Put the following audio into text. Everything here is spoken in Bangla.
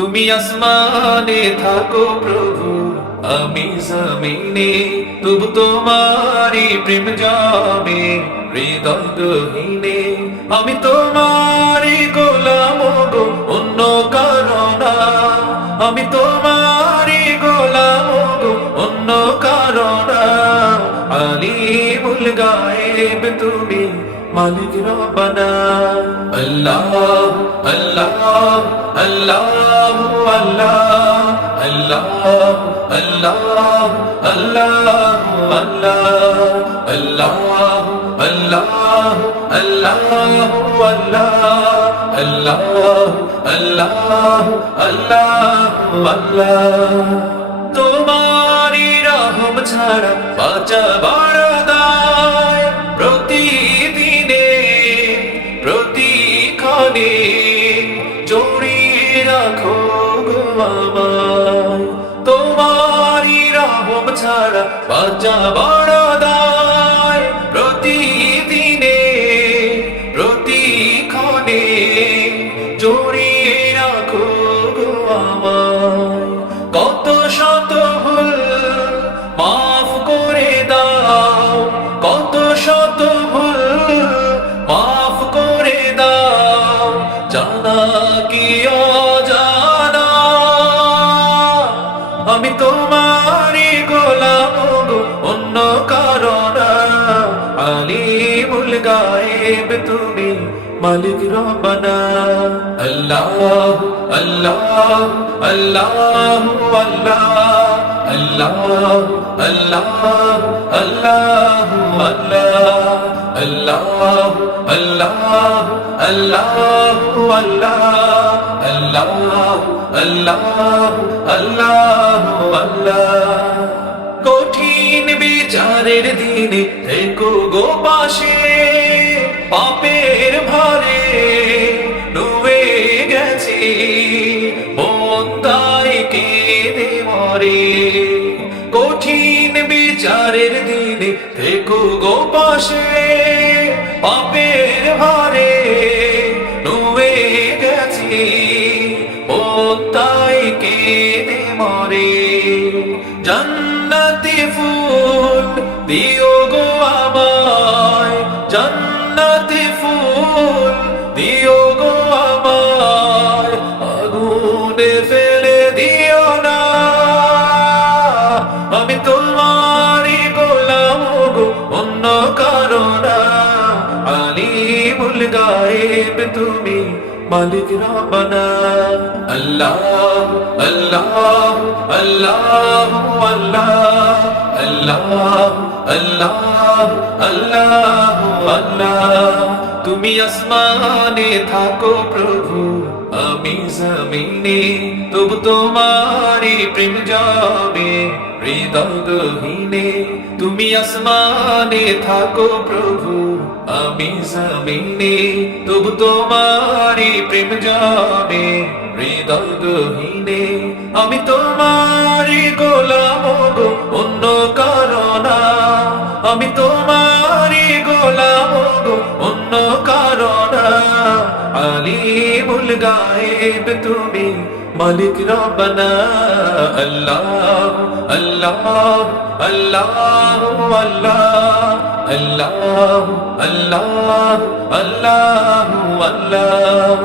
তুমি আসমানে থাকো প্রভু, আমি জমিনে, তবু তোমারি প্রেম জামে হৃদয় গহীনে। আমি তোমারি গোলাম গো, অন্য কারো না। আমি তোমারি গোলাম গো, অন্য কারো না। আলিমুল গায়েব তুমি, মালিক রব্বানা। আল্লাহ আল্লাহ আল্লাহ আল্লাহ আল্লাহ আল্লাহ আল্লাহ আল্লাহ আল্লাহ আল্লাহ আল্লাহ আল্লাহ আল্লাহ আল্লাহ। তোমারি রহম ছাড়া বাঁচা বড় দায়, প্রতিদিনে প্রতিক্ষণে জড়িয়ে রাখো গো আমায়। তোমারি রহম ছাড়া বাঁচা বড় দায়, প্রতিদিনে প্রতিক্ষণে জড়িয়ে রাখো গো আমায়। কত শত ভুল মাফ করে দাও, কত শত ভুল মাফ করে দাও, জানা কি অজানা। আমি তোমারি গোলাম গো, অন্য কারো না। আলিমুল গায়েব তুমি, মালিক রব্বানা। আল্লাহ আল্লাহ আল্লাহ আল্লাহ আল্লাহ আল্লাহ আল্লাহ আল্লাহ আল্লাহ আল্লাহ আল্লাহ আল্লাহ আল্লাহ আল্লাহ। কঠিন বিচারের দিনে থেকো গো পাশে, পাপের ভারে ডুবে গেছি মন তাই কেঁদে মরে। কঠিন বিচারের দিনে থেকো গো পাশে, পাপের ভারে ডুবে গেছি মন তাই কেঁদে মরে। জান্নাতি ফুল দিও গো আমায়, জান্নাতি ফুল দিও গো আমায়, আগুনে ফেলে দিও না। আমি তোমারি গোলাম গো, অন্য কারো না। আলিমুল গায়েব তুমি, মালিক রব্বানা। আল্লাহ আল্লাহ আল্লাহ আল্লাহ আল্লাহ আল্লাহ আল্লাহ আল্লাহ। তুমি আসমানে থাকো প্রভু, আমি জমিনে, তবু তোমারি প্রেম জামে হৃদয় গহীনে। তুমি আসমানে থাকো প্রভু, আমি জমিনে, তবু তোমারি প্রেম জামে হৃদয় গহীনে। আমি তোমারি গোলাম গো, অন্য কারো না। আমি তোমারি গোলাম গো, অন্য কারো না। আলিমুল গায়েব তুমি, মালিক রব্বানা। আল্লাহ আল্লাহ আল্লাহ আল্লাহ আল্লাহ আল্লাহ আল্লাহ আল্লাহ।